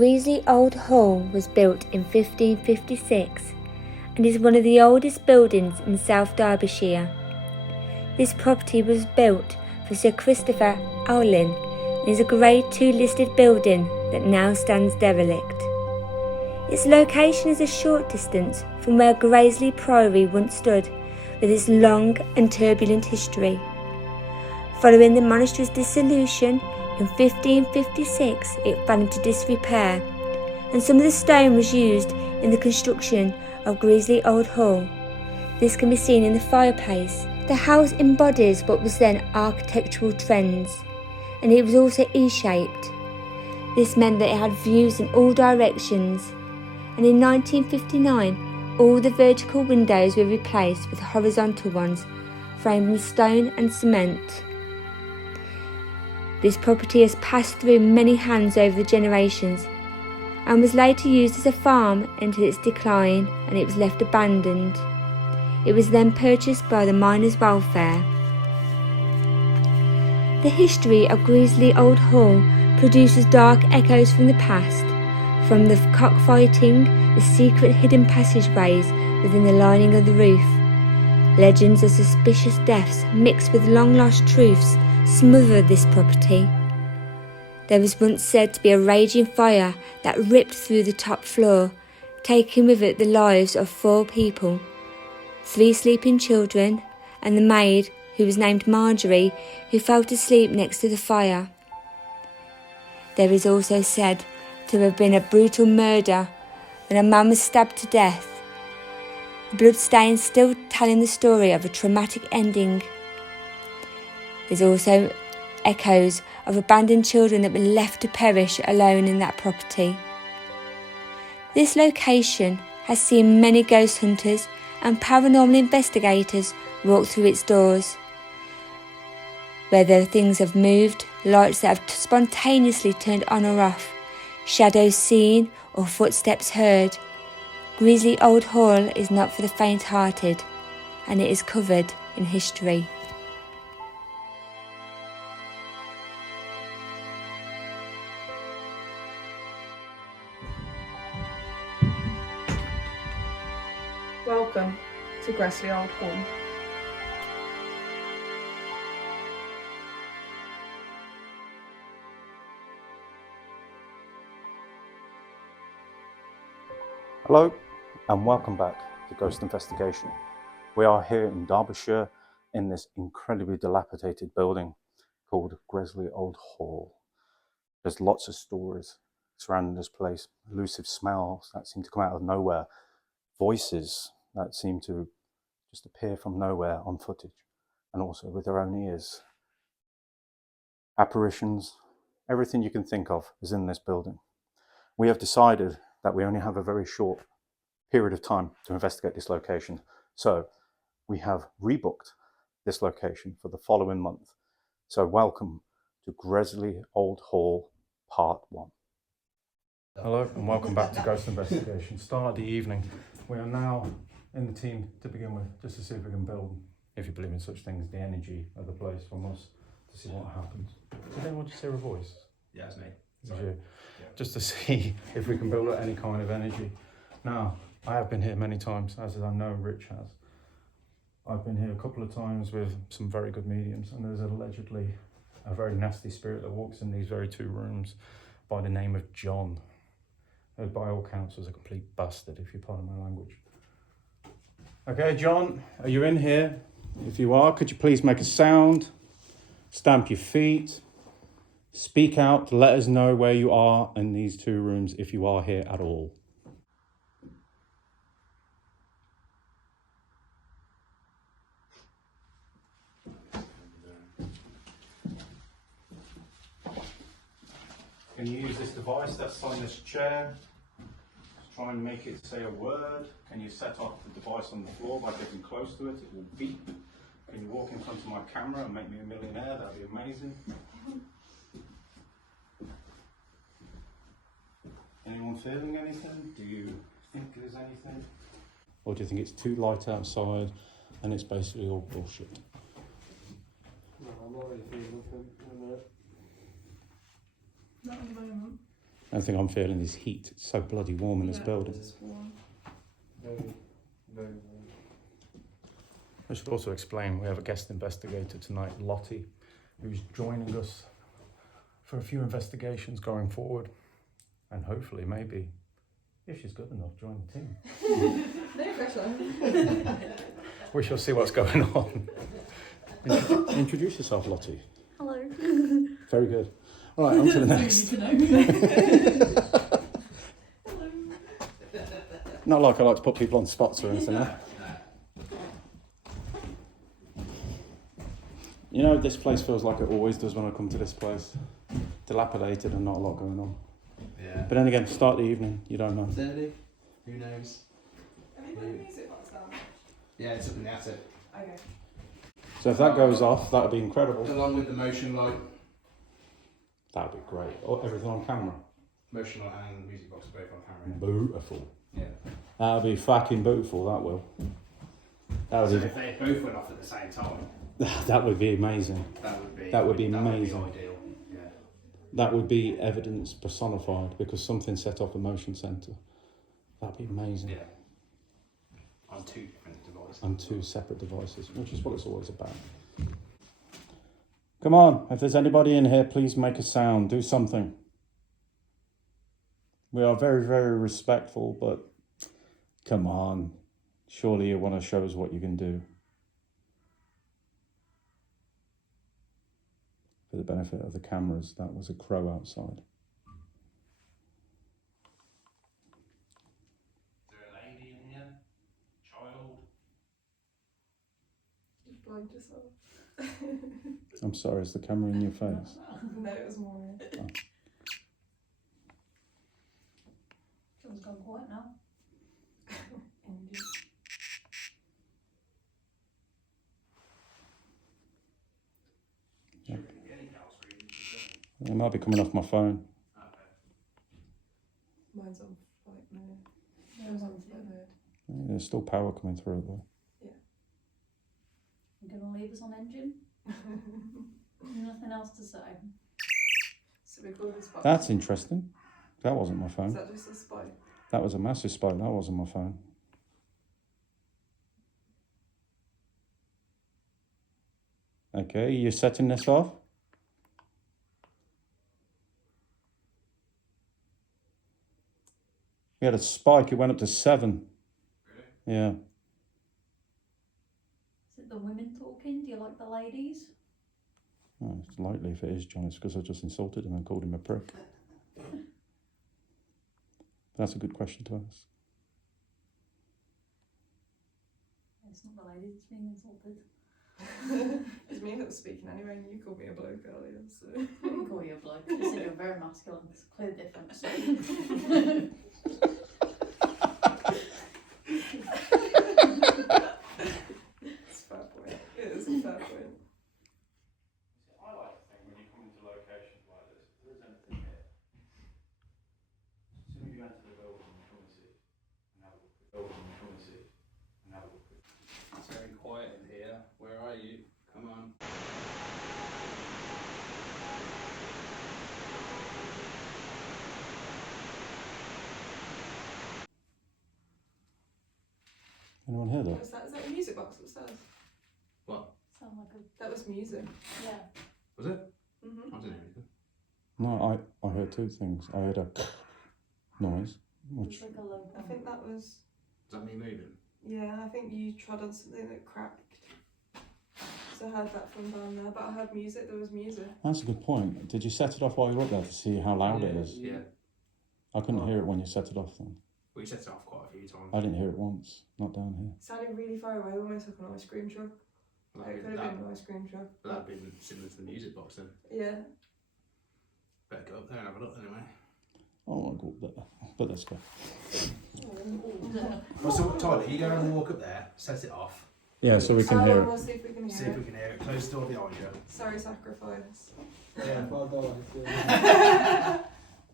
Gresley Old Hall was built in 1556 and is one of the oldest buildings in South Derbyshire. This property was built for Sir Christopher Owlin and is a Grade 2 listed building that now stands derelict. Its location is a short distance from where Gresley Priory once stood, with its long and turbulent history. Following the monastery's dissolution in 1556, it fell into disrepair, and some of the stone was used in the construction of Gresley Old Hall. This can be seen in the fireplace. The house embodies what was then architectural trends, and it was also E-shaped. This meant that it had views in all directions, and in 1959 all the vertical windows were replaced with horizontal ones framed in stone and cement. This property has passed through many hands over the generations and was later used as a farm until its decline and it was left abandoned. It was then purchased by the Miners' Welfare. The history of Gresley Old Hall produces dark echoes from the past, from the cockfighting, the secret hidden passageways within the lining of the roof. Legends of suspicious deaths mixed with long-lost truths smother this property. There was once said to be a raging fire that ripped through the top floor, taking with it the lives of 4 people, 3 sleeping children, and the maid, who was named Marjorie, who fell asleep next to the fire. There is also said to have been a brutal murder when a man was stabbed to death. The bloodstains still telling the story of a traumatic ending. There's also echoes of abandoned children that were left to perish alone in that property. This location has seen many ghost hunters and paranormal investigators walk through its doors. Whether things have moved, lights that have spontaneously turned on or off, shadows seen or footsteps heard, Gresley Old Hall is not for the faint-hearted, and it is covered in history. Welcome to Gresley Old Hall. Hello and welcome back to Ghost Investigation. We are here in Derbyshire in this incredibly dilapidated building called Gresley Old Hall. There's lots of stories surrounding this place, elusive smells that seem to come out of nowhere, voices that seem to just appear from nowhere on footage and also with their own ears. Apparitions, everything you can think of is in this building. We have decided that we only have a very short period of time to investigate this location. So we have rebooked this location for the following month. So welcome to Gresley Old Hall Part 1. Hello and welcome back to Ghost Investigation. Start of the evening. We are now in the team to begin with, just to see if we can build, if you believe in such things, the energy of the place from us to see what happens. Did anyone just hear a voice? Yeah, it's me. It's you. Yeah. Just to see if we can build up any kind of energy. Now, I have been here many times, as I know Rich has. I've been here a couple of times with some very good mediums, and there's allegedly a very nasty spirit that walks in these very 2 rooms by the name of John, who by all counts was a complete bastard, if you pardon my language. Okay, John, are you in here? If you are, could you please make a sound, stamp your feet, speak out to let us know where you are in these 2 rooms if you are here at all. Can you use this device that's on this chair? Just try and make it say a word. Can you set off the device on the floor by getting close to it? It will beep. Can you walk in front of my camera and make me a millionaire? That'd be amazing. Anyone feeling anything? Do you think there's anything? Or do you think it's too light outside and it's basically all bullshit? No, I'm already feeling nothing. Not at the moment. The only thing I'm feeling is heat. It's so bloody warm in this building. It's warm. Very, very warm. I should also explain we have a guest investigator tonight, Lotti, who's joining us for a few investigations going forward, and hopefully, maybe, if she's good enough, join the team. No pressure. We shall see what's going on. Introduce yourself, Lotti. Hello. Very good. All right, on to the next. Hello. Not like I like to put people on spots or anything. Eh? You know, this place feels like it always does when I come to this place. Dilapidated and not a lot going on. Yeah. But then again, start the evening, you don't know. Is there any? Who knows? Have you got the music box down? Yeah, it's up in the attic. Okay. So if that goes off, that would be incredible. Along with the motion light. That would be great. Oh, everything on camera. Motion light and the music box are both on camera. Beautiful. Yeah. That would be fucking beautiful, that will. That So would if they both went off at the same time, be, that would be amazing. that would be amazing. ideal. Yeah. That would be evidence personified because something set off a motion centre. That'd be amazing. Yeah. On two different devices. On two separate devices, which is what it's always about. Come on, if there's anybody in here, please make a sound, do something. We are very, very respectful, but come on. Surely you want to show us what you can do. For the benefit of the cameras, that was a crow outside. Is there a lady in here? Child? You've blocked yourself. I'm sorry, is the camera in your face? No, it was more. It's gone quiet now. Indeed. It might be coming off my phone. Mine's on flight mode. Yeah, Yours on flight mode. There's still power coming through though. You're going to leave us on engine? Nothing else to say. So we call this box. That's interesting. That wasn't my Is phone. that just a spike? That was a massive spike. That wasn't my phone. Okay, you're setting this off? We had a spike. It went up to 7. Really? Yeah. Is it the women talking? Do you like the ladies? Oh, it's likely if it is, John. It's because I just insulted him and called him a prick. That's a good question to ask. It's not the ladies that's being insulted. It's me that was speaking anyway, and you called me a bloke earlier, so. I can call you a bloke. You said you're very masculine. It's a clear difference. It's a fair point. It is a fair point. I like to think when you come into locations like this, if there is anything here, as soon as you enter the building, you come and see it. And have a look at the building, you come and see it. And have a look at it. It's very quiet in here. Where are you? Come on. Anyone here though? What was that? Is that a music box upstairs? What? Sound like a... That was music. Yeah. Was it? Mm-hmm. I didn't hear anything. No, I heard two things. I heard a noise, which It's like a low I think that was. Is that me moving? Yeah, I think you trod on something that cracked. So I heard that from down there, but I heard music. There was music. that's a good point. Did you set it off while you were up there to see how loud it is? Yeah. I couldn't hear it when you set it off then. We set it off quite a few times. I didn't hear it once, not down here. It sounded really far away, almost like an ice cream truck. It could have been an ice cream truck. That'd been similar to the music box then. Yeah. Better go up there and have a look anyway. Oh, I'll go up there. But let's go. Well, so Tyler, you go and walk up there, set it off. Yeah, so we can hear We'll it. see if we can See hear if we it. can hear it. Close the door behind you. Sorry, sacrifice. Yeah. Well done.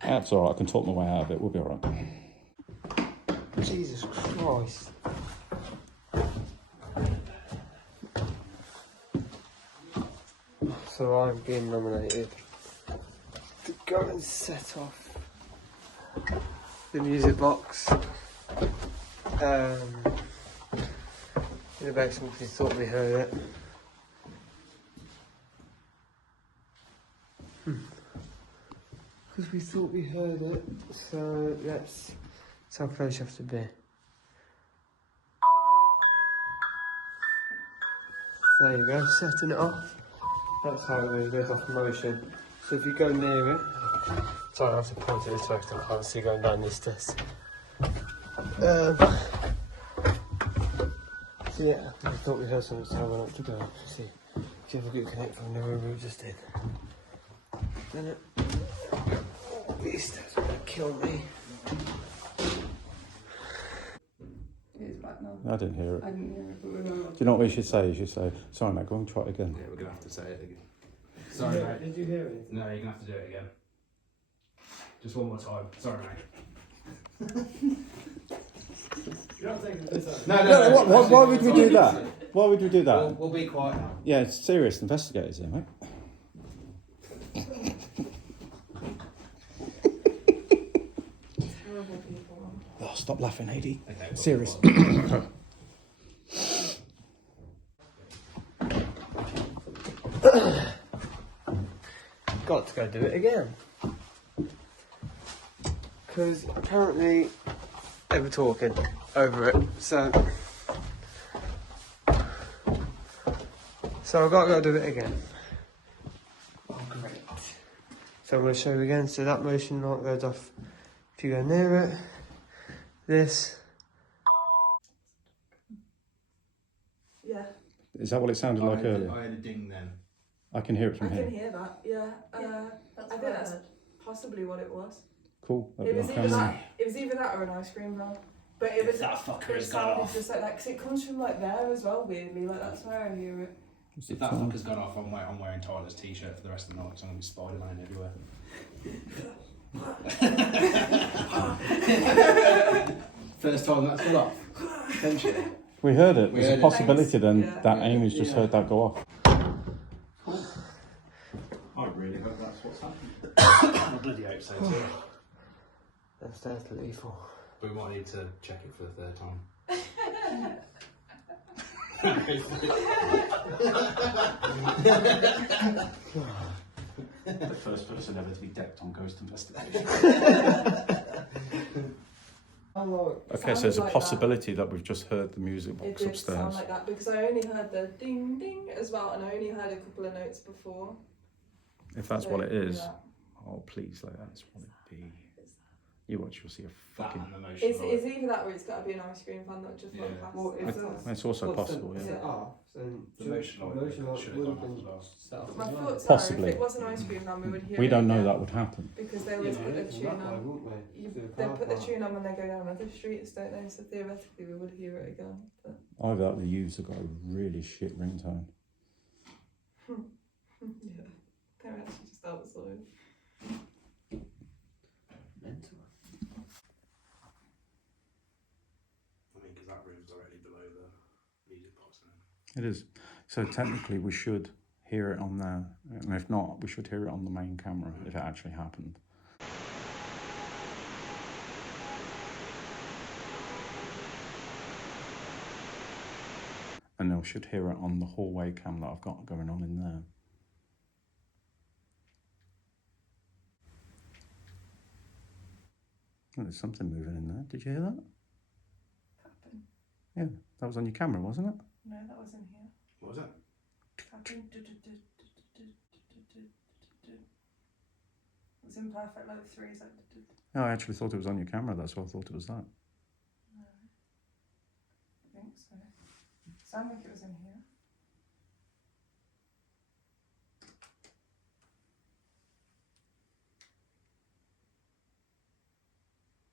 That's alright, I can talk my way out of it. We'll be alright. Jesus Christ. So I'm being nominated to go and set off the music box. In the basement, we thought we heard it. Because we thought we heard it, so that's how close you have to be. There you go, setting it off. That's how it really goes off motion. So if you go near it, sorry, I have to point it this way because I can't see going down these stairs. So yeah, I thought we heard something, so I went up to go see if you have a good connect from the room we were just in. Then it, these stairs are gonna kill me. It is back now. I didn't hear it. I didn't hear it, but we know. Do you know what we should say? You should say, sorry mate, go and try it again. Yeah, we're gonna have to say it again. Sorry, mate. Did you hear it? No, you're gonna have to do it again. Just one more time. Sorry, mate. You're not taking this out. No, Why would we do that? Why would we do that? We'll be quiet now. Yeah, it's serious investigators here, mate. Terrible people. Oh, stop laughing, AD. Okay, we'll Serious. be quiet. Got to go do it again. Because apparently they were talking over it, so I've got to go do it again. Oh great. So I'm going to show you again, so that motion light goes off if you go near it. This. Yeah, Is that what it sounded like earlier? I had a ding then. I can hear it I from can here. hear that. Yeah, That's I what think I that's heard. possibly what it was. Cool. It That'd be was on either camera. that. It was either that or an ice cream van. But it was That fucker it has gone sounded off. just like that because it comes from like there as well. Weirdly, like that's where I hear it. What's If the that time? fucker's gone off, I'm wearing Tyler's t-shirt for the rest of the night, so I'm going to be Spider-Man everywhere. First time that's gone off. Potentially. We heard it. We There's heard a it. possibility then Yeah. that Amy's just heard that go off. I really hope that's what's happened. I bloody hope so too. That's lethal. But we might need to check it for the third time. The first person ever to be decked on ghost investigation. Okay, so there's a possibility that we've just heard the music It box did upstairs. sound like that because I only heard the ding ding as well, and I only heard a couple of notes before. If that's So, what it is, yeah. oh please, like that's what it be. You watch, you'll see a That fucking. and the motion It's light. either that or it's got to be an ice cream van that just went Yeah. past. Well, if That's- that's- It's also possible, Is yeah. it off? Then The motion light light should have would gone have off been as well. set off My as well. thoughts are Possibly. if it was an ice cream van, we would hear We it don't know again, that would happen. because they always put the tune that way, on. wouldn't they? You, To the they car put the park. tune on when they go down other streets, don't they? So theoretically, we would hear it again. But Either that, the youths have got a really shit ringtone. yeah, they're actually just outside. Mental. I mean, because that room's directly below the music box. Isn't It is. So technically, we should hear it on there, and if not, we should hear it on the main camera if it actually happened. And they should hear it on the hallway cam that I've got going on in there. Oh, there's something moving in there. Did you hear that? Tapping. Yeah, that was on your camera, wasn't it? No, that was in here. What was it? Tapping. It was in perfect like threes. Like, No, I actually thought it was on your camera. That's why I thought it was that. no, I think so. Sounded like it was in here.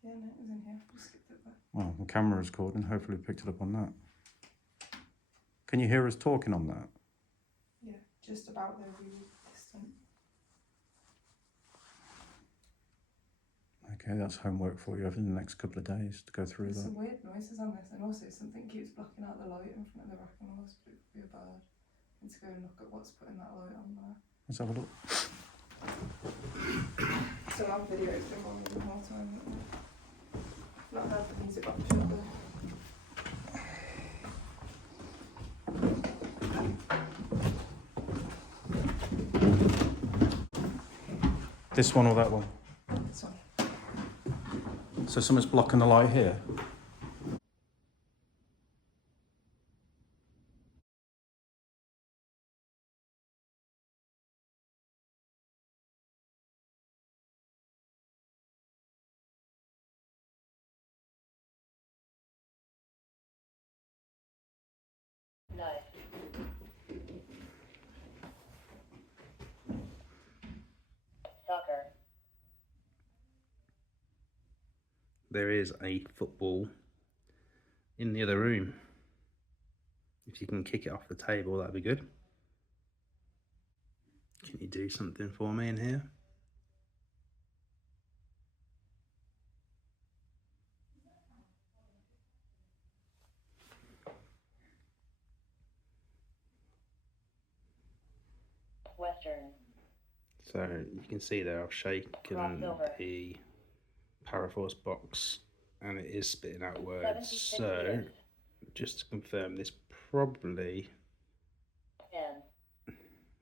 Yeah, no, it was in here. Just skipped it back. Well, the camera is recording. Hopefully, we picked it up on that. Can you hear us talking on that? Yeah, just about the really distant. Okay, that's homework for you over the next couple of days to go through There's that. some weird noises on this, and also something keeps blocking out the light in front of the rack and horse, but it could be a bird. Let's go and look at what's putting that light on there. Let's have a look. So our video's been on the whole time. Isn't it? Not heard the music box yet though. This one or that one? This one. So someone's blocking the light here? There is a football in the other room. If you can kick it off the table, that'd be good. Can you do something for me in here? Western. So you can see there I've shaken the Paraforce box and it is spitting out words. So just to confirm, this probably 10.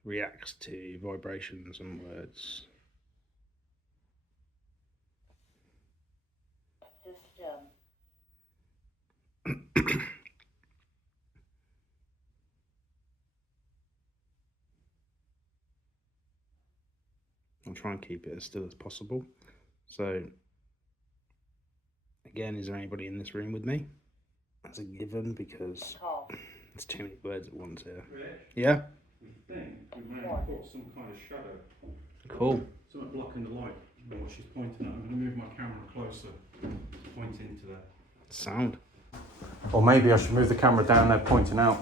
reacts to vibrations and words. System. I'll try and keep it as still as possible. So again, is there anybody in this room with me? That's a given because there's too many words at once here. Yeah? I think we may have got some kind of shadow. Cool. Something blocking the light. What she's pointing at. I'm going to move my camera closer, point into there. Sound. Or maybe I should move the camera down there, pointing out.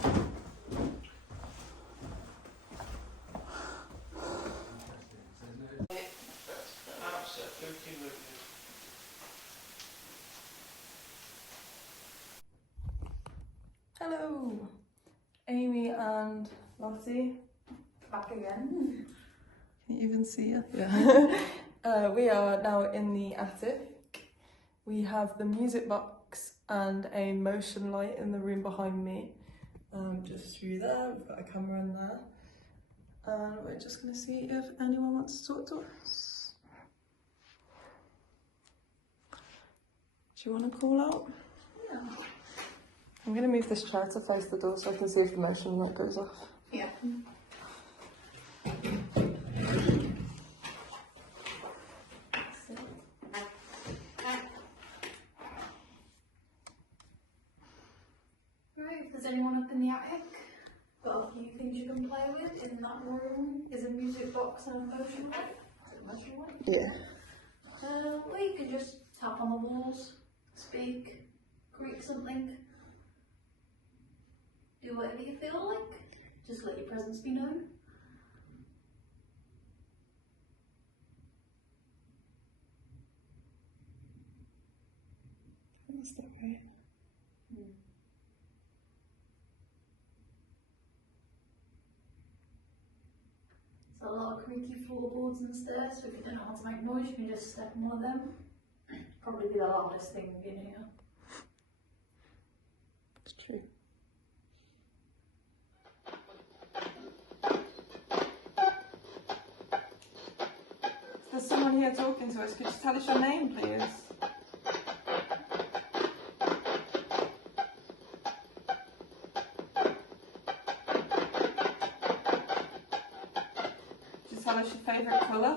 Hello, Amy and Lotti. Back again. Can you even see it? Yeah. We are now in the attic. We have the music box and a motion light in the room behind me. Just through there, we've got a camera in there. And we're just going to see if anyone wants to talk to us. Do you want to call out? Yeah. I'm going to move this chair to face the door so I can see if the motion light goes off. Yeah. Right, if there's anyone up in the attic, got a few things you can play with. In that room is a music box and a motion light. Is it a motion light? Yeah. Or you can just tap on the walls, speak, creak something. Do whatever you feel like. Just let your presence be known. That's that way. So a lot of creaky floorboards and stairs, so if you don't know how to make noise, you can just step on one of them. Probably be the loudest thing in here. It's true. There's someone here talking to us. Could you tell us your name, please? Could you tell us your favourite colour?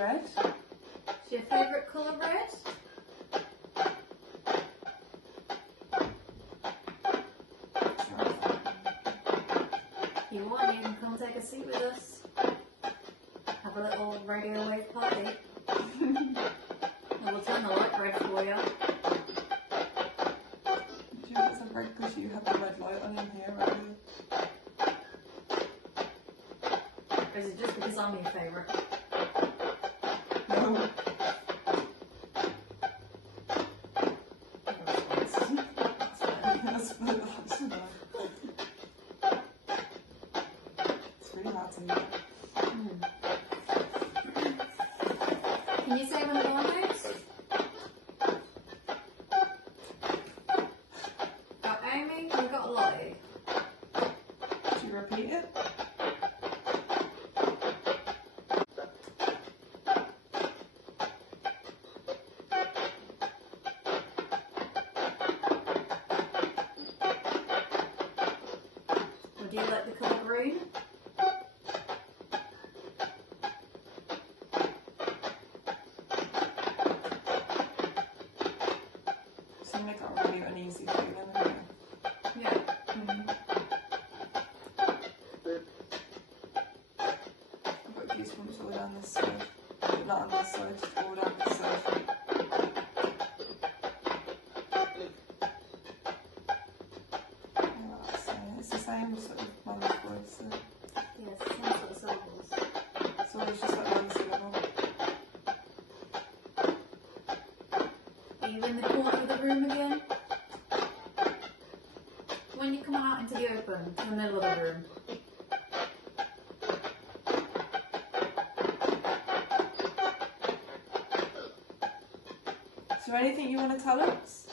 Red. Is your favourite colour red? If you want, you can come take a seat with us. Have a little radio wave party. And we'll turn the light red for you. Do you think it's a red because you have the red light on in here, right? Or is it just because I'm your favourite? No. That's fine. Can you say one of our notes? Got Amy, we've got Lotti. Should you repeat it? Would you like the colour green? So you make that a really uneasy feeling, isn't it? Yeah. I've got goosebumps all down this side. But not on this side, all down this side. Oh, that's, it's the same sort of mum's voice. So Yes, some sort of syllables. it's always just like one syllable. Are you in the corner of the room again? When you come out into the open, in the middle of the room. Is there anything you want to tell us?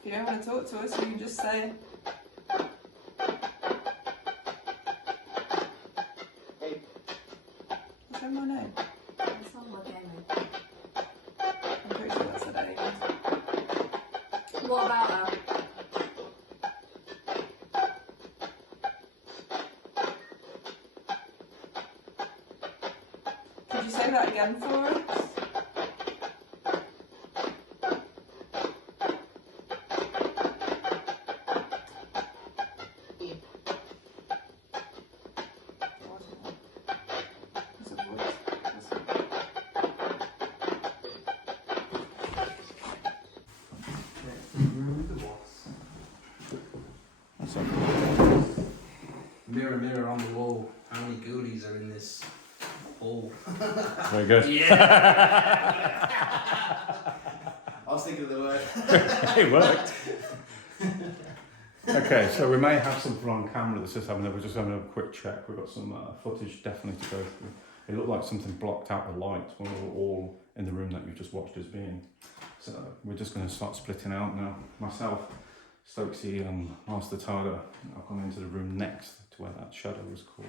If you don't want to talk to us, you can just say. Is that my name? That sounds like Amy. I'm pretty sure that's said Amy. What about her? Could you say that again for us? What's a voice? That's okay. Mirror, mirror on the wall. How many goodies are in this hole? Very good. Yeah. I was thinking of the word. It worked. Okay, so we may have something on camera that's just happening. We're just having a quick check. We've got some footage definitely to go through. It looked like something blocked out the lights when we were all in the room that you've just watched us being. So we're just going to start splitting out now. Myself, Stokesy and Master Tada have gone into the room next to where that shadow was caught.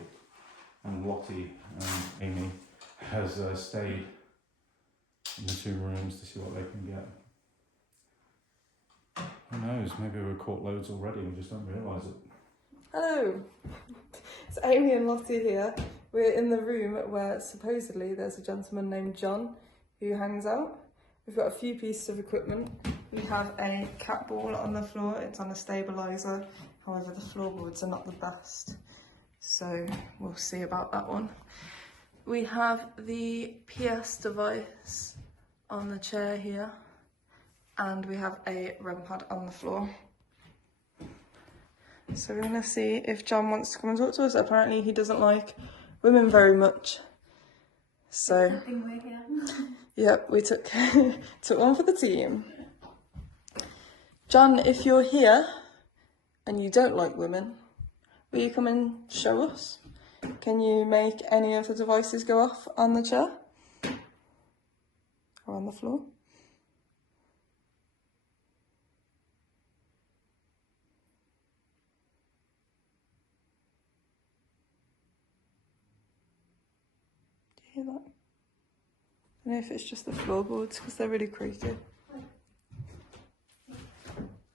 And Lotti and Amy has stayed in the two rooms to see what they can get. Who knows, maybe we've caught loads already and we just don't realise it. Hello, it's Amy and Lotti here. We're in the room where supposedly there's a gentleman named John who hangs out. We've got a few pieces of equipment. We have a cat ball on the floor, it's on a stabiliser. However, the floorboards are not the best, so we'll see about that one. We have the PS device on the chair here, and we have a REM pad on the floor. So we're gonna see if John wants to come and talk to us. Apparently he doesn't like women very much. So, Good thing we're here. yep, we took one for the team. John, if you're here and you don't like women, will you come and show us? Can you make any of the devices go off on the chair? Or on the floor? Do you hear that? I don't know if it's just the floorboards because they're really creaky.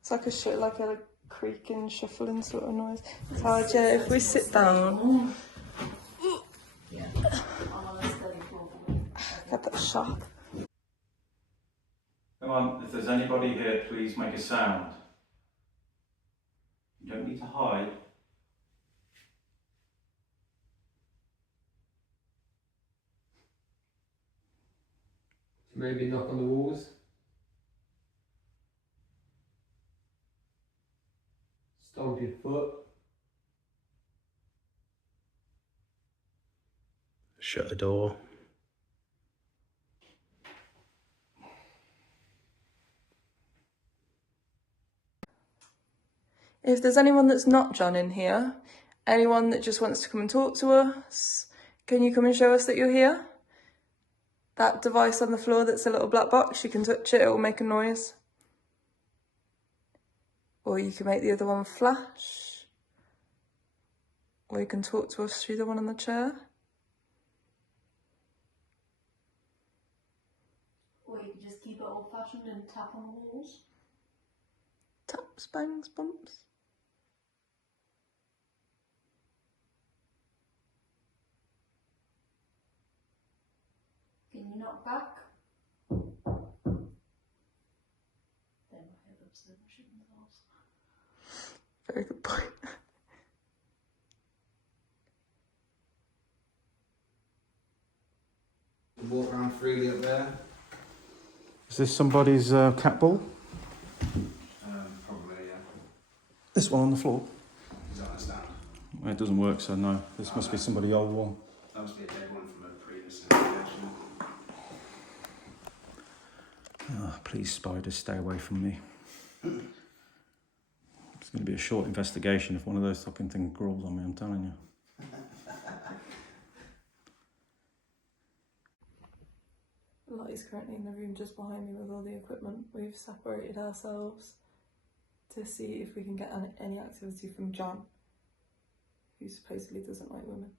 It's like a creaking, shuffling sort of noise. So if we sit down, Yeah. I'm on a steady floorboard. get that shock. Come on, if there's anybody here, please make a sound. You don't need to hide. Maybe knock on the walls. Stomp your foot. Shut a door. If there's anyone that's not John in here Anyone that just wants to come and talk to us, can you come and show us that you're here? That device on the floor that's a little black box, you can touch it, it will make a noise. Or you can make the other one flash. Or you can talk to us through the one on the chair. Or you can just keep it old fashioned and tap on the walls. Taps, bangs, bumps. Can you knock back? They might have upset and shit themselves. Very good point. Walk around freely up there. Is this somebody's cat ball? Probably, yeah. This one on the floor? Is that a stand? Well, it doesn't work, so no. This must be somebody's old one. That must be a dead one from a previous investigation. Oh, please, spiders, stay away from me. It's going to be a short investigation if one of those fucking things crawls on me, I'm telling you. Lotti's currently in the room just behind me with all the equipment. We've separated ourselves to see if we can get any activity from John, who supposedly doesn't like women.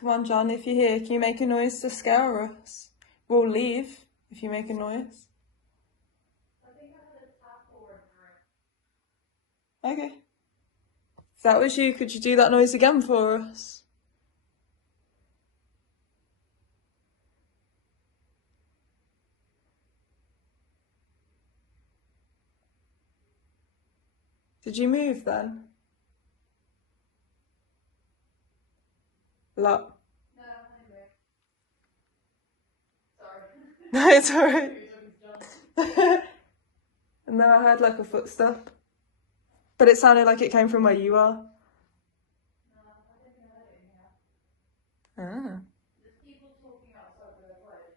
Come on, John, if you're here, can you make a noise to scare us? We'll leave if you make a noise. I think I had a tap or a drink. Okay. If that was you, could you do that noise again for us? Did you move then? Lot. No, anyway. Sorry. No, it's alright. And then I heard like a footstep. But it sounded like it came from where you are. No, I think I heard it in here. Ah. There's people talking outside where they're right.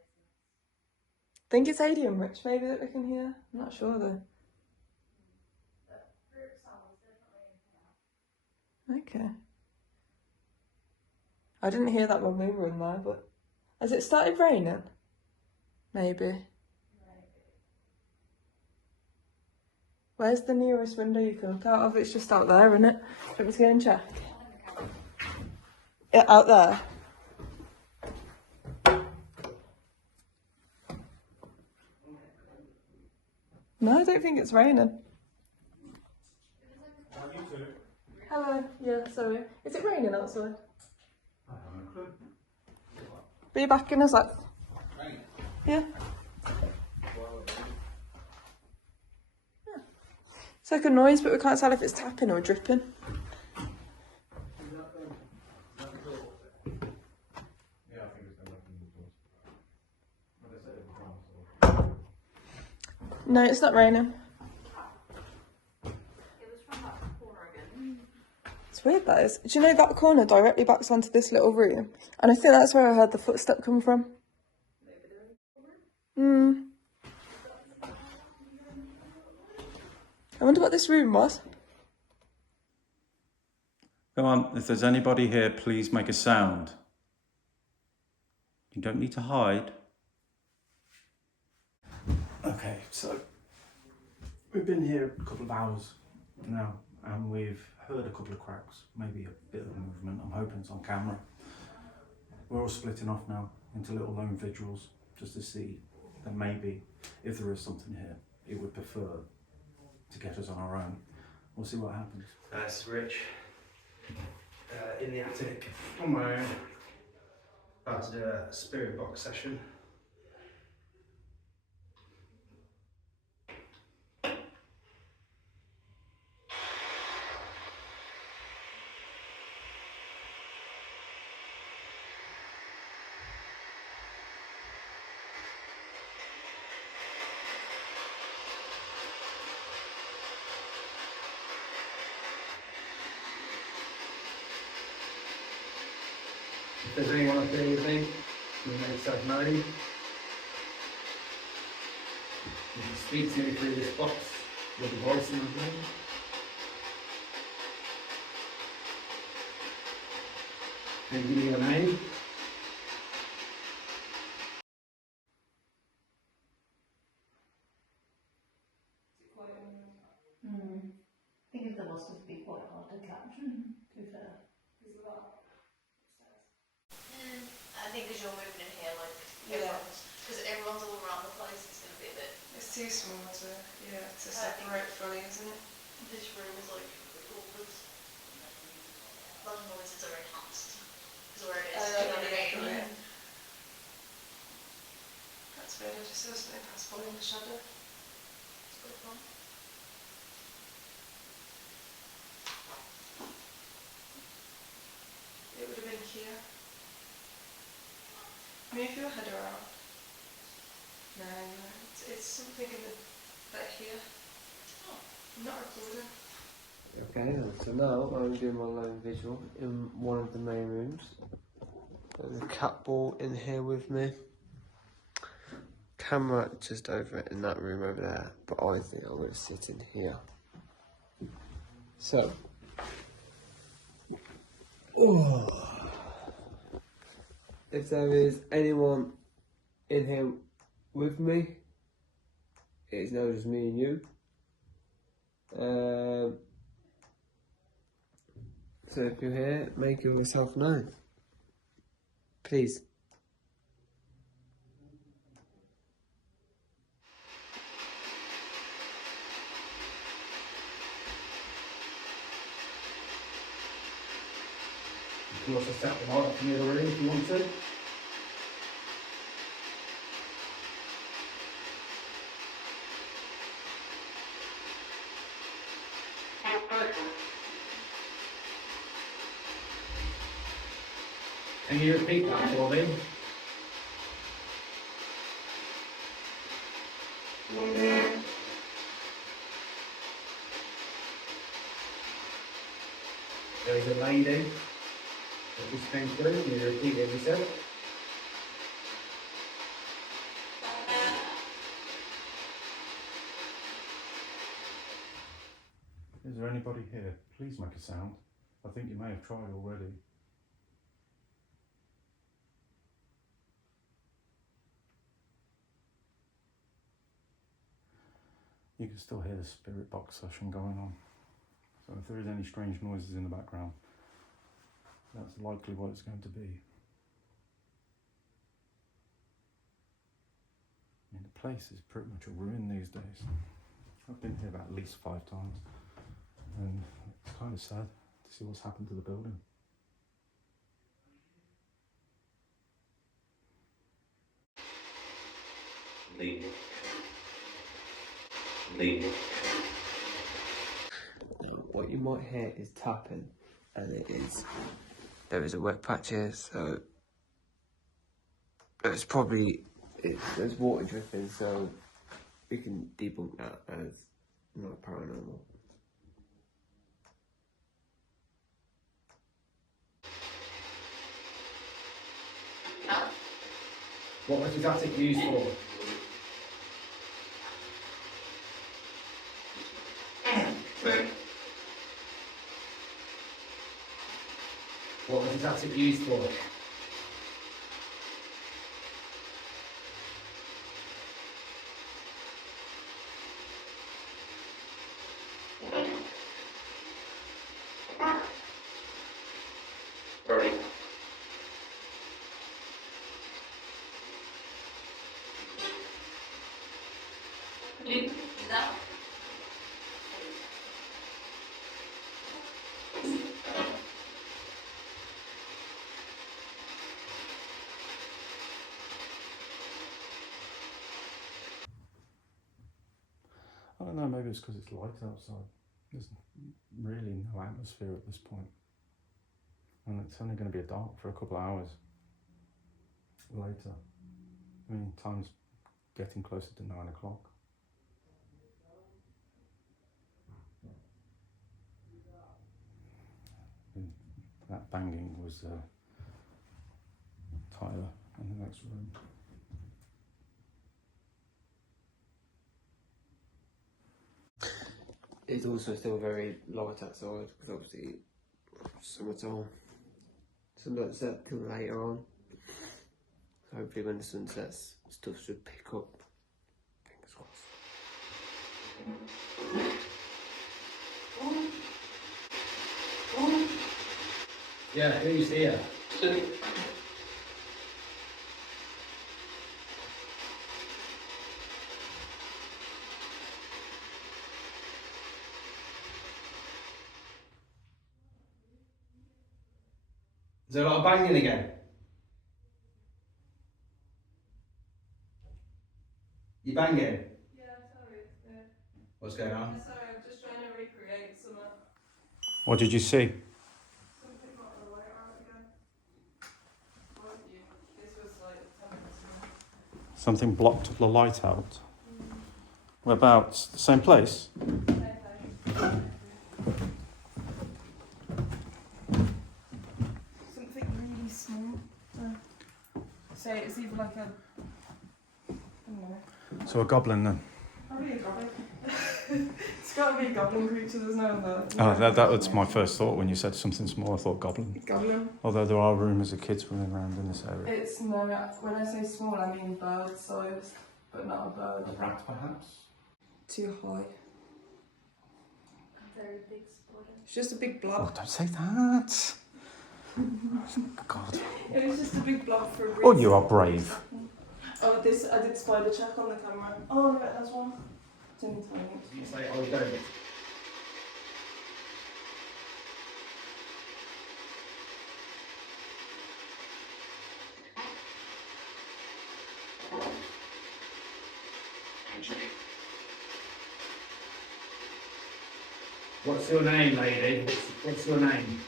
I think it's Adium Rich maybe that we can hear. I'm not sure though. The group sound was definitely in here. Okay. I didn't hear that when we were in there, but has it started raining? Maybe. Where's the nearest window you can look out of? It's just out there, isn't it? Let me go and check. Yeah, out there. No, I don't think it's raining. Hello. Yeah, sorry. Is it raining outside? I have no clue. Be back in a sec. Rain. Yeah. It's like a noise, but we can't tell if it's tapping or dripping. Yeah, I think it's going to open the door. No, it's not raining. It was from that corner again. It's weird that is. Do you know that corner directly backs onto this little room? And I think that's where I heard the footstep come from. I wonder what this room was. Come on, if there's anybody here, please make a sound. You don't need to hide. Okay, so we've been here a couple of hours now and we've heard a couple of cracks, maybe a bit of movement. I'm hoping it's on camera. We're all splitting off now into little lone vigils just to see that maybe if there is something here, it would prefer to get us on our own. We'll see what happens. It's Rich. In the attic on my own. About to do a spirit box session. If there's anyone up there with me, you can make yourself known. You can speak to me through this box with a voice in my brain. Can you give me your name? I think if there was, it'd be quite hard to capture, to be fair. I think as you're moving in here, like, because everyone's all around the place, it's going to be a bit. It's too small to separate fully, isn't it? This room is like, all the noises are enhanced. Because where it is, you know what I mean? That's weird, I just saw something passable in the shadow. It's quite fun. It would have been here. Move your head around. No, it's something in the here. Oh. I'm not recording. Okay, so now I'm doing my lone visual in one of the main rooms. There's a cat ball in here with me. Camera just over in that room over there, but I think I'm going to sit in here. So, if there is anyone in here with me, it's now just me and you. So if you're here, make yourself known, please. You can also set the light up near the room if you want to. Can you repeat that for me? There is a lady that just came through. Can you repeat what you said? Is there anybody here? Please make a sound. I think you may have tried already. You can still hear the spirit box session going on. So if there is any strange noises in the background, that's likely what it's going to be. I mean, the place is pretty much a ruin these days. I've been here about at least 5 times, and it's kind of sad to see what's happened to the building. What you might hear is tapping, and there is a wet patch here, so there's water dripping, so we can debunk that as not paranormal. What was his attic used for? What was his attic used for? That. I don't know, maybe it's because it's light outside. There's really no atmosphere at this point. And it's only going to be dark for a couple of hours later. I mean, time's getting closer to 9 o'clock. And that banging was Tyler in the next room. It's also still very light outside because obviously summertime. So that's that come later on. Hopefully when the sun sets, stuff should pick up. Fingers crossed. Yeah, who's here? Is there a lot of banging again? You banging? Yeah, sorry. Yeah. What's going on? Sorry, I'm just trying to recreate some What did you see? something not the light out again. What you? This was like 10 minutes ago. Something blocked the light out. Whereabouts? The same place? Something really small. So it's either like a, I don't know. So a goblin then? Probably a goblin. It's got to be a goblin creature. There's no other. Oh, that was my first thought when you said something small. I thought goblin. Goblin. Although there are rumours of kids running around in this area. It's no. When I say small, I mean bird sized, but not a bird. A rat, perhaps? Too high. A very big spider. It's just a big Oh, blob. don't say that. God. It was just a big blob for a breeze. Oh, you are brave. Oh, this I did spider check on the camera. Oh, no, that's one. It's only tiny. You say, oh, don't. What's your name, lady? What's your name?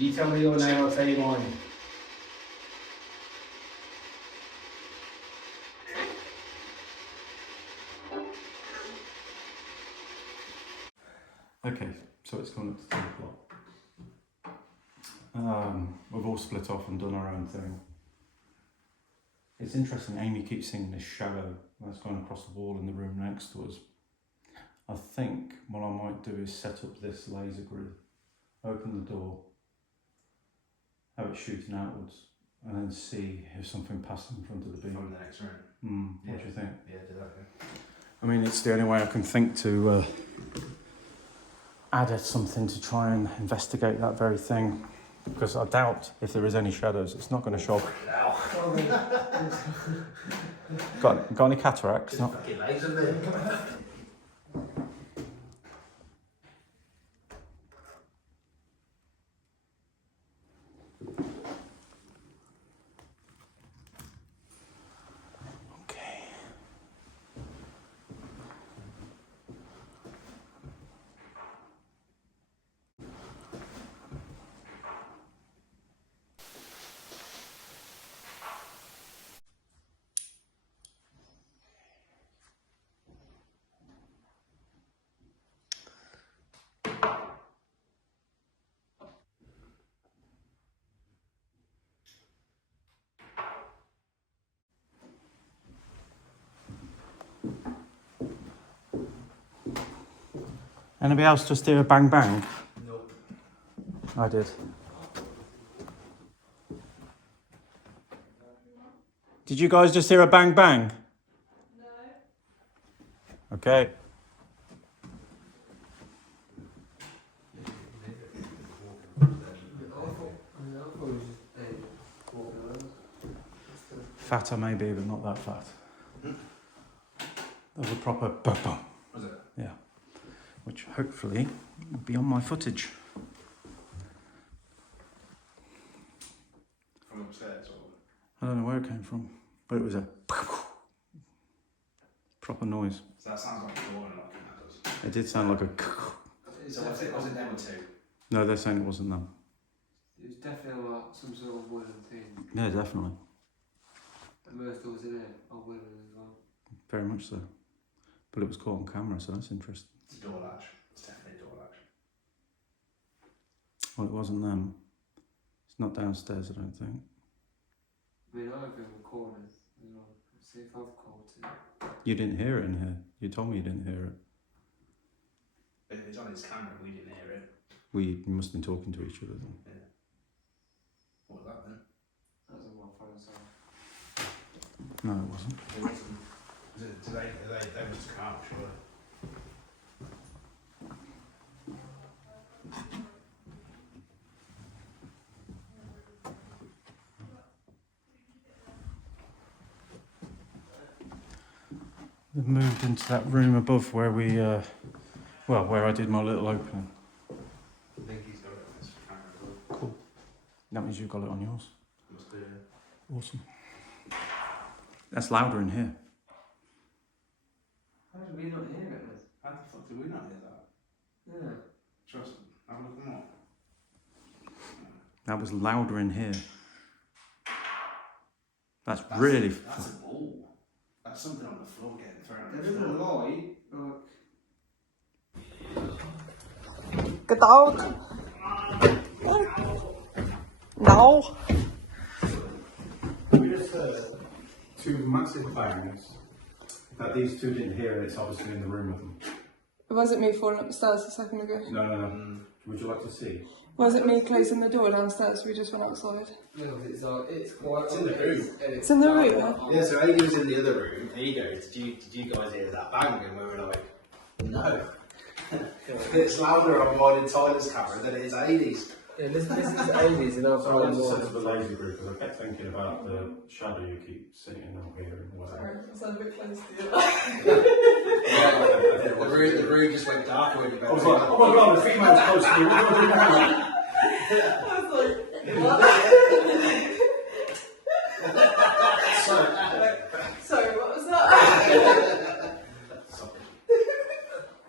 You tell me your name, I'll tell you mine. Okay, so it's gone up to 10 o'clock. We've all split off and done our own thing. It's interesting, Amy keeps seeing this shadow that's going across the wall in the room next to us. I think what I might do is set up this laser grid, open the door, have it shooting outwards, and then see if something passes in front of the beam. From the next room. What do you think? Yeah, do that. Yeah. I mean, it's the only way I can think to add something to try and investigate that very thing. Because I doubt if there is any shadows, it's not going to show up. got any cataracts? Not. Fucking laser beam. Okay. Anybody else just hear a bang bang? Nope. I did. Did you guys just hear a bang bang? No. Okay. Fatter maybe, but not that fat. That was a proper bum bum. Was it? Yeah. Which hopefully will be on my footage. From upstairs or? I don't know where it came from, but it was a proper noise. So that sounds like a door unlocking, that does. It did sound like a. So was it them or two? No, they're saying it wasn't them. It was definitely like some sort of wooden thing. Yeah, definitely. And most doors in it are wooden as well. very much so. But it was caught on camera, so that's interesting. It's a door latch. It's definitely a door latch. Well, it wasn't them. It's not downstairs, I don't think. I mean, I've been recording. You know, see if I've caught it. You didn't hear it in here. You told me you didn't hear it. If it's on his camera, we didn't hear it. We must have been talking to each other then. Yeah. What was that then? That was on my phone, so. No, it wasn't. It wasn't. They must have come out, surely. We've moved into that room above where we, where I did my little opening. I think he's got it on his camera as well. Cool. That means you've got it on yours. Must do, yeah. Awesome. That's louder in here. How did we not hear it? How the fuck did we not hear that? Yeah. Trust me. Have a look at what? That was louder in here. That's really... That's a ball. That's something on the floor getting thrown. There isn't a light, like... Get out! No! We just heard two massive bangs that these two didn't hear, and it's obviously in the room with them. Was it me falling up the stairs a second ago? No. Would you like to see? Was it me closing the door downstairs? We just went outside. No, it's like, it's quite... It's in the room. It's in the room? Yeah, so Amy was in the other room, and he goes, did you guys hear that bang? And we were like, no. It's louder on mine and Tyler's camera than it is Amy's. Yeah, this is Amy's, and I've So I went to set up a laser group because I kept thinking about the shadow you keep sitting in over here and whatever. Sorry, I sound a bit close to you. The room just went darker when you I was like, oh my god, the female's close to me. What do I do now? I was like, what? Sorry, what was that?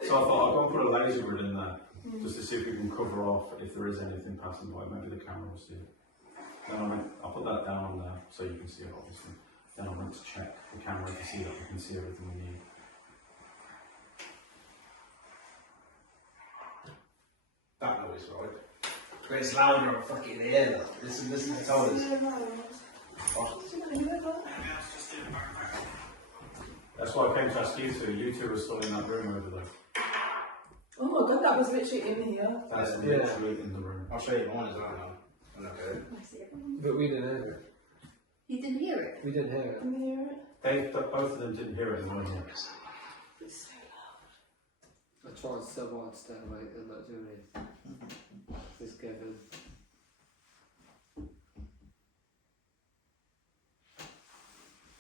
So I thought I'll go and put a laser grid in there just to see if we can cover off if there is anything passing by. Maybe the camera will see it. Then I'll put that down on there so you can see it, obviously. Then I went to check the camera to see that we can see everything we need. That noise, right? But it's louder on fucking ear. Listen to Tyler's. That's why I came to ask you two. You two were still in that room over there. Oh my god, that was literally in here. That's literally in the room. I'll show you mine as well now. Okay. But we didn't hear it. You didn't hear it? We didn't hear it. Can you hear it? Both of them didn't hear it in one ear. It's so loud. I tried so hard to stay awake and not do anything. This Kevin.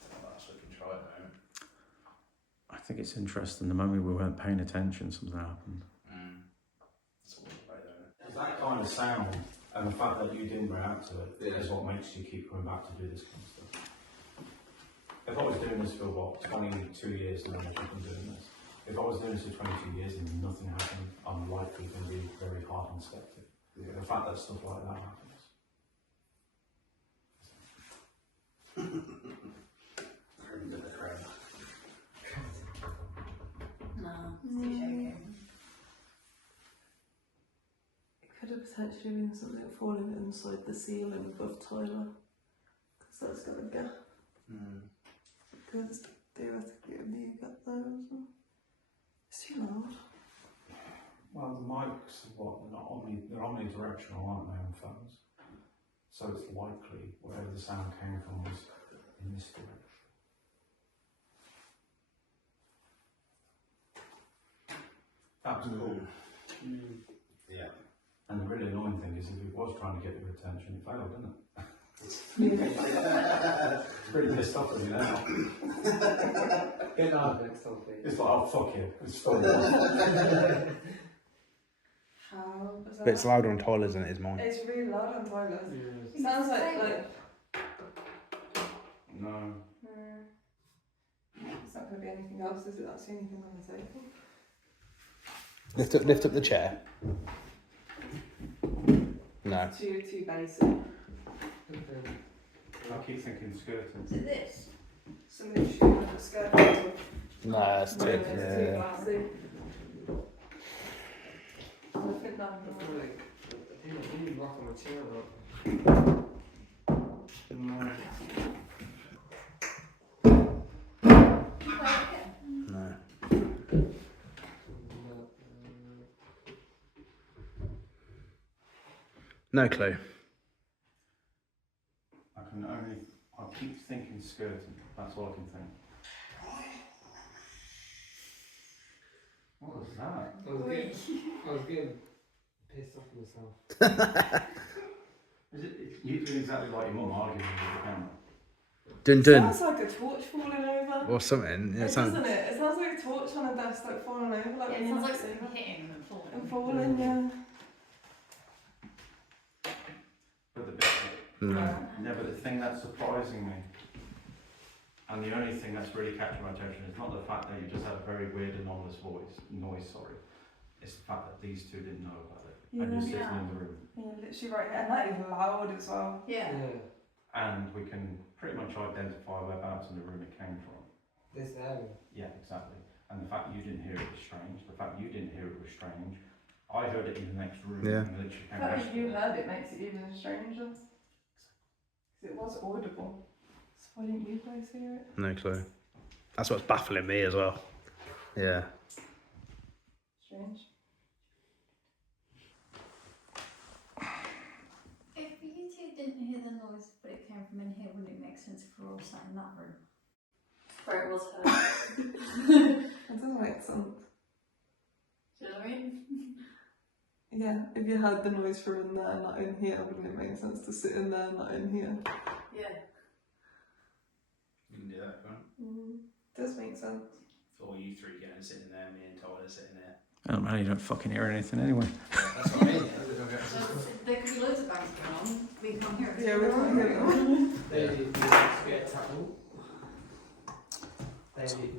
That's what we can try at the moment. I think it's interesting. The moment we weren't paying attention, something happened. That's all right there. It's that kind of sound and the fact that you didn't react to it is what makes you keep coming back to do this kind of stuff. If I was doing this for what, 22 years now, I've been doing this. If I was doing this for 22 years and nothing happened, I'm likely going to be very hard and skeptic. The fact that stuff like that happens. No, it's too shaky. It could have potentially been something falling inside the ceiling above Tyler. Because that's got a gap. Because theoretically it would be a gap there as well. It's too loud. Well, the mics, they're omnidirectional, aren't they, on phones? So it's likely whatever the sound came from was in this direction. That was cool. Yeah. And the really annoying thing is if it was trying to get your attention, it failed, didn't it? It's pretty pissed off with me now. Get out next time, please. It's like, oh fuck you, it's stolen. How is that? But it's louder on Tyler's than it is mine. It's really loud on Tyler's. Yeah. It sounds like No. it's not going to be anything else, is it? That's the only thing on the table. Lift up the chair. No. Too basic. I keep thinking skirting. Is it this? Somebody shooting with a skirt. Nah, it's too. It's too Yeah. classy. I think that I feel like you need rock on material. No. No. No clue. I keep thinking skirting, that's all I can think. What was that? I was getting pissed off with myself. You doing exactly like your mum arguing with the camera? Dun dun. sounds like a torch falling over. Or something. Yeah, It doesn't it? It sounds like a torch on a desk like falling over. Like Yeah, it when sounds you like knock something over. hitting and falling. And falling, yeah. But the bit, Yeah. but the thing that's surprising me, and the only thing that's really catching my attention is not the fact that you just had a very weird anomalous noise, it's the fact that these two didn't know about it. And you're sitting in the room. Yeah, literally right here. And that is loud as well. Yeah. And we can pretty much identify whereabouts in the room it came from. This area. Yeah, exactly. And the fact that you didn't hear it was strange. The fact that you didn't hear it was strange. I heard it in the next room. Yeah. And literally The came fact next that to you it. heard it makes it even stranger. Because it was audible. So why didn't you guys hear it? No clue. That's what's baffling me as well. Yeah. Strange. If you two didn't hear the noise, but it came from in here, wouldn't it make sense if we're all sat in that room? Where it was heard. It doesn't make sense. Do you know what I mean? Yeah, if you heard the noise from in there, not in here, wouldn't it make sense to sit in there, not in here? Yeah. You can do that, can't Does make sense. you? Or you three going sitting there, me and Tyler sitting there. I don't know, you don't fucking hear anything anyway. That's what I mean. There could be loads of bangs going on. We can't hear it. Yeah, we can't hear it. They need to get tackled.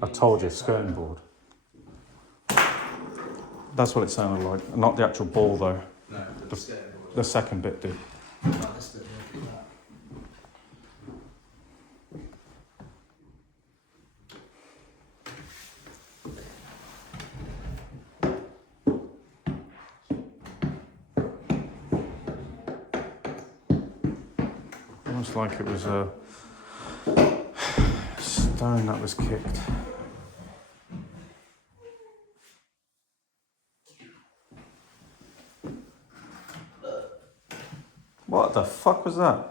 I told you, skirting board. That's what it sounded like. Not the actual ball though. No, The second bit did. Almost like it was a stone that was kicked. What the fuck was that?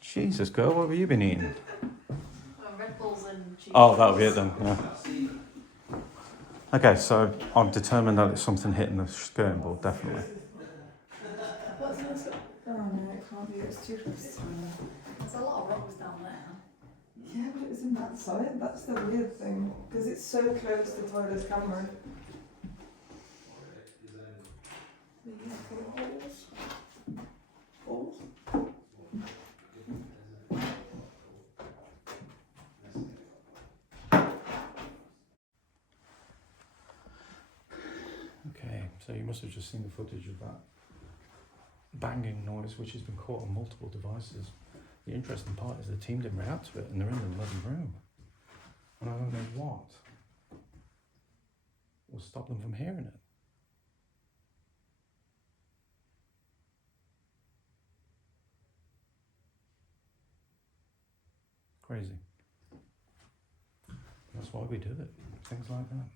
Jesus, girl, what have you been eating? Red Bulls and cheese. Oh, that'll be it then, yeah. Okay, so I'm determined that it's something hitting the skirting board, definitely. What's this? Oh no, it can't be. It's too close to me. There's a lot of rocks down there. Yeah, but it was in that side. That's the weird thing. Because it's so close to Tyler's camera. Holes? Okay, so you must have just seen the footage of that banging noise, which has been caught on multiple devices. The interesting part is the team didn't react to it, and they're in the bloody room. And I don't know what will stop them from hearing it. Crazy. That's why we do it. Things like that.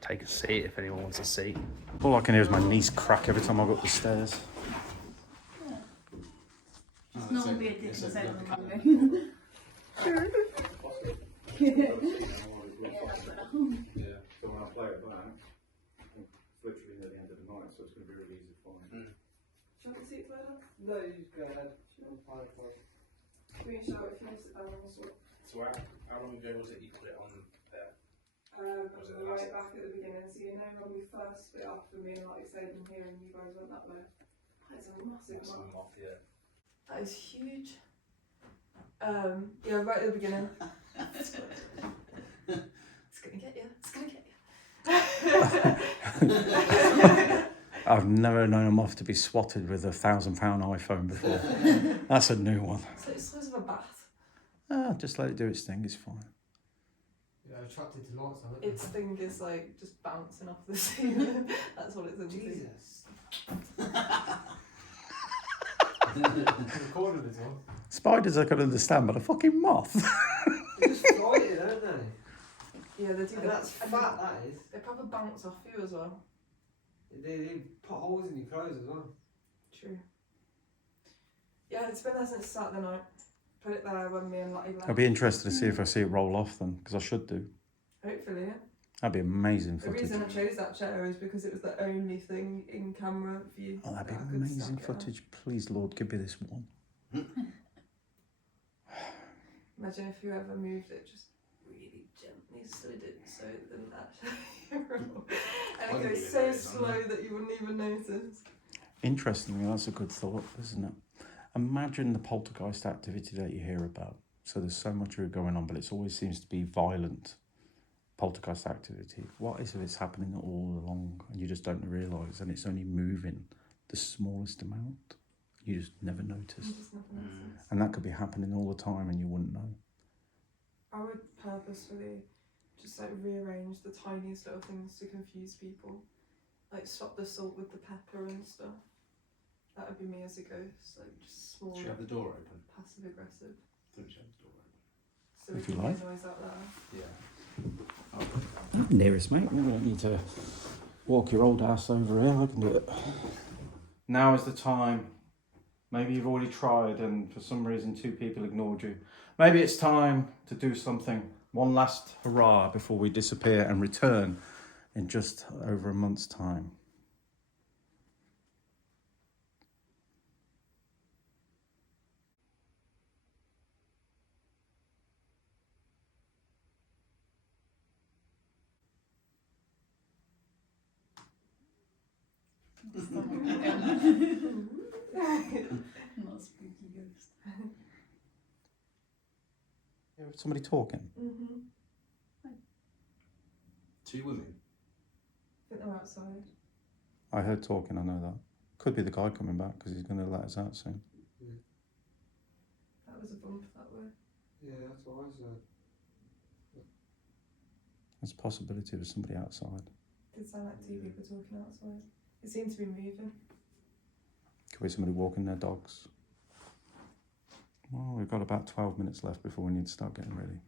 Take a seat if anyone wants a seat. All I can hear is my knees crack every time I go up the stairs. No one be a dick and say on the Monday. Yeah, so when I play it back, it's literally near the end of the night, so it's going to be really easy for me. Shall we see it further? No, you just go ahead. I'm fine for it. We can show it if you want to sit down also. So how long ago was it you put it on there? Was it Right back at the beginning. So you know when we first split up and me and Lotti stayed in here and you guys went that way? That is a massive Some one. off, yeah. That is huge. Yeah, right at the beginning. It's gonna get you. It's gonna get you. I've never known a moth to be swatted with a £1,000 iPhone before. That's a new one. So it's sort of a bath. Just let it do its thing, it's fine. Yeah, attracted to lights, haven't Its thing is like just bouncing off the ceiling. That's what it's into. Jesus. Recorded as well. Spiders I can understand, but a fucking moth. They just fly it, don't they? Yeah, they do. And that's fat, that is. They probably bounce off you as well. They put holes in your clothes as well. True. Yeah, it's been there since Saturday night. Put it there when me and Lotti left. I'd be interested to see if I see it roll off then, because I should do. Hopefully, yeah. That'd be amazing The footage. reason I chose that chair is because it was the only thing in camera view. Oh, that'd that I be could amazing stack it on. footage. Please, Lord, give me this one. Imagine if you ever moved it just really gently slid it so it didn't actually roll. And it goes so slow that you wouldn't even notice. Interestingly, that's a good thought, isn't it? Imagine the poltergeist activity that you hear about. So there's so much of it going on, but it always seems to be violent poltergeist activity. What if it's happening all along and you just don't realise and it's only moving the smallest amount? You just never notice. You just never notice. And that could be happening all the time and you wouldn't know. I would purposefully just like rearrange the tiniest little things to confuse people. Like stop the salt with the pepper and stuff. That would be me as a ghost. Like just small, Should we have the door open? passive aggressive. I think we should have the door open. So we If you can like. make noise out loud. Yeah. Nearest, mate. You don't need to walk your old ass over here. I can do it. Now is the time. Maybe you've already tried and for some reason 2 people ignored you. Maybe it's time to do something. One last hurrah before we disappear and return in just over a month's time. Not spooky ghost. Somebody talking? Mm-hmm. 2 women. I think they're outside. I heard talking, I know that. Could be the guy coming back because he's going to let us out soon. That was a bump that way. Yeah, that's what I said. There's a possibility of somebody outside. Did sound like 2 people talking outside. It seemed to be moving. Could be somebody walking their dogs. Well, we've got about 12 minutes left before we need to start getting ready.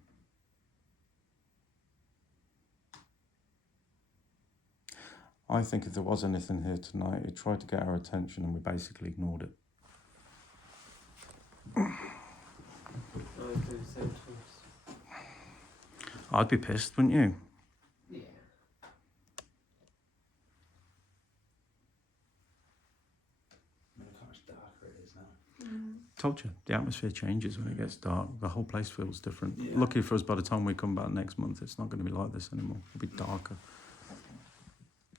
I think if there was anything here tonight, it tried to get our attention and we basically ignored it. I do the same to us. I'd be pissed, wouldn't you? Yeah. Look how much darker it is now. Told you, the atmosphere changes when it gets dark. The whole place feels different. Yeah. Lucky for us, by the time we come back next month, it's not going to be like this anymore. It'll be darker.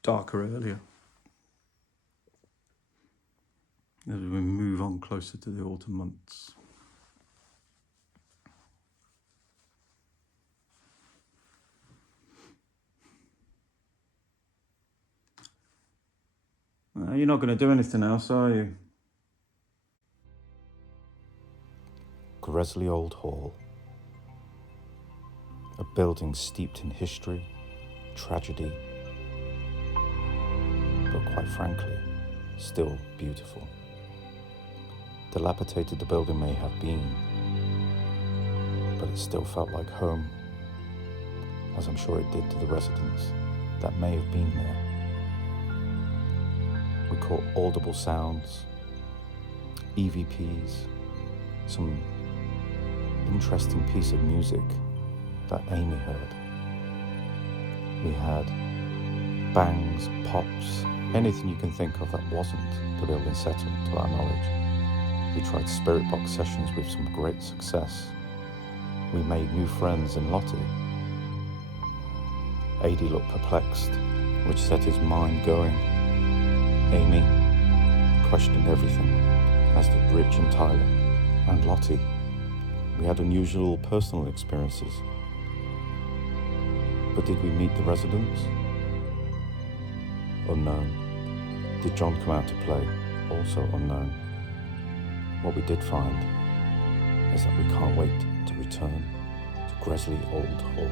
Darker earlier. As we move on closer to the autumn months. You're not going to do anything else, are you? Gresley Old Hall. A building steeped in history, tragedy, but quite frankly, still beautiful. Dilapidated the building may have been, but it still felt like home, as I'm sure it did to the residents that may have been there. We caught audible sounds, EVPs, some interesting piece of music that Amy heard. We had bangs, pops, anything you can think of that wasn't the building settlement to our knowledge. We tried spirit box sessions with some great success. We made new friends in Lotti. Adi looked perplexed, which set his mind going. Amy questioned everything, as did Rich and Tyler. And Lotti We had unusual personal experiences. But did we meet the residents? Unknown. Did John come out to play? Also unknown. What we did find is that we can't wait to return to Gresley Old Hall.